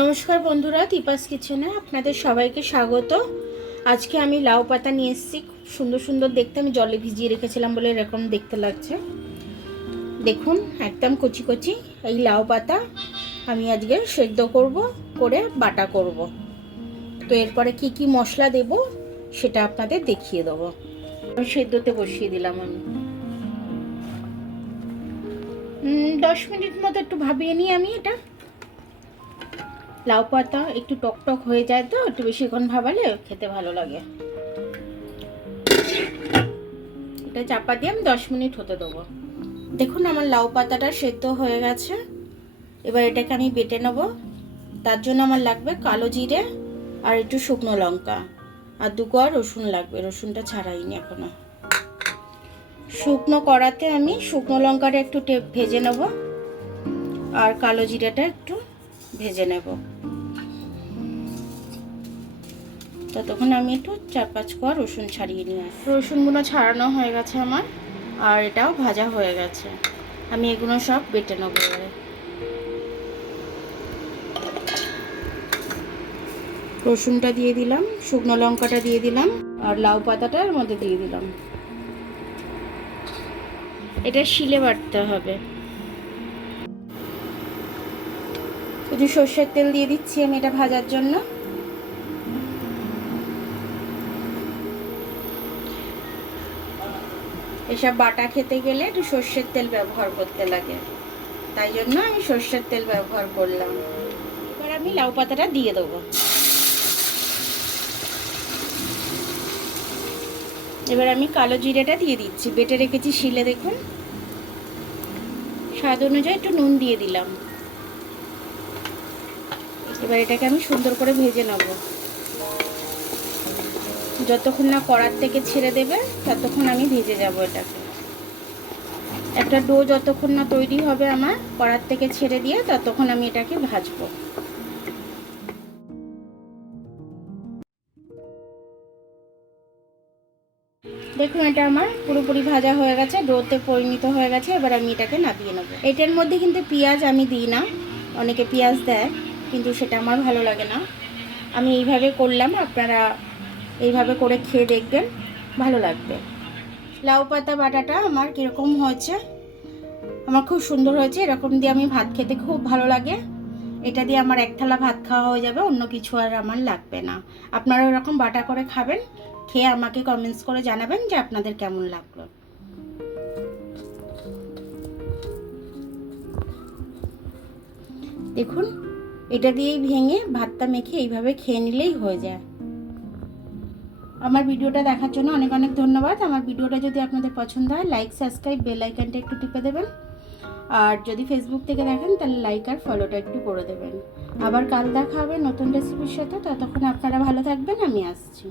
নমস্কার বন্ধুরা, দীপাস কিচেনে আপনাদের সবাইকে স্বাগত। আজকে আমি লাউ পাতা নিয়ে এসেছি। খুব সুন্দর সুন্দর দেখতে, আমি জলে ভিজিয়ে রেখেছিলাম বলে এরকম দেখতে লাগছে। দেখুন, একদম কচি কচি এই লাউ পাতা আমি আজকে সেদ্ধ করে বাটা করব। তো এরপরে কি কি মশলা দেব সেটা আপনাদের দেখিয়ে দেবো। সেদ্ধতে বসিয়ে দিলাম আমি 10 মিনিট মতো একটু ভাবিয়ে নিই আমি। এটা লাউ পাতা একটু টক টক হয়ে যায়, তো একটু বেশিক্ষণ ভাবালে খেতে ভালো লাগে। এটা চাপা দিয়ে আমি 10 মিনিট হতে দেবো। দেখুন, আমার লাউ পাতাটা সেদ্ধ হয়ে গেছে। এবার এটাকে আমি বেটে নেব। তার জন্য আমার লাগবে কালো জিরে আর একটু শুকনো লঙ্কা আর 2 কোয়া রসুন লাগবে। রসুনটা ছাড়াইনি এখনো। শুকনো কড়াতে আমি শুকনো লঙ্কাটা একটু ভেজে নেব আর কালো জিরেটা একটু ভেজে নেব। ততক্ষণ আমি একটু 4-5 কোয়া রসুন ছাড়িয়ে নিয়ে আসি। রসুনগুলো ছাড়ানো হয়ে গেছে আমার, আর এটাও ভাজা হয়ে গেছে। আমি এগুলো সব বেটে নেবো। এবারে রসুনটা দিয়ে দিলাম, শুকনো লঙ্কাটা দিয়ে দিলাম আর লাউ পাতাটার মধ্যে দিয়ে দিলাম। এটা শিলে বাটতে হবে। একটু সর্ষের তেল দিয়ে দিচ্ছি আমি এটা ভাজার জন্য। এসব বাটা খেতে গেলে একটু সর্ষের তেল ব্যবহার করতে লাগে, তাই জন্য আমি সর্ষের তেল ব্যবহার করলাম। এবার আমি লাউ পাতাটা দিয়ে দেবো। এবার আমি কালো জিরেটা দিয়ে দিচ্ছি, বেটে রেখেছি শিলে। দেখুন, স্বাদ অনুযায়ী একটু নুন দিয়ে দিলাম। এবার এটাকে আমি সুন্দর করে ভেজে নেব। যতক্ষণ না কড়ার থেকে ছেড়ে দেবে ততক্ষণ আমি ভেজে যাব এটাকে। একটা ডো যতক্ষণ না তৈরি হবে আমার কড়ার থেকে ছেড়ে দিয়ে, ততক্ষণ আমি এটাকে ভাজবো। দেখুন, এটা আমার পুরোপুরি ভাজা হয়ে গেছে, ডোতে পরিণত হয়ে গেছে। এবার আমি এটাকে নামিয়ে নেব। এটার মধ্যে কিন্তু পেঁয়াজ আমি দিই না, অনেকে পেঁয়াজ দেয়, কিন্তু সেটা আমার ভালো লাগে না। আমি এইভাবে করলাম, আপনারা এইভাবে করে খেয়ে দেখবেন, ভালো লাগবে। লাউ পাতা বাটাটা আমার কীরকম হয়েছে? আমার খুব সুন্দর হয়েছে। এরকম দিয়ে আমি ভাত খেতে খুব ভালো লাগে। এটা দিয়ে আমার এক থালা ভাত খাওয়া হয়ে যাবে, অন্য কিছু আর আমার লাগবে না। আপনারা এরকম বাটা করে খাবেন, খেয়ে আমাকে কমেন্টস করে জানাবেন যে আপনাদের কেমন লাগলো। দেখুন, এটা দিয়েই ভেঙে ভাতটা মেখে এইভাবে খেয়ে নিলেই হয়ে যায়। আমার ভিডিওটা দেখার জন্য অনেক অনেক ধন্যবাদ। আমার ভিডিওটা যদি আপনাদের পছন্দ হয়, লাইক, সাবস্ক্রাইব, বেল আইকনটা একটু টিপে দেবেন। আর যদি ফেসবুক থেকে দেখেন তাহলে লাইক আর ফলোটা একটু করে দেবেন। আবার কাল দেখা হবে নতুন রেসিপির সাথে। ততক্ষণ আপনারা ভালো থাকবেন, আমি আসছি।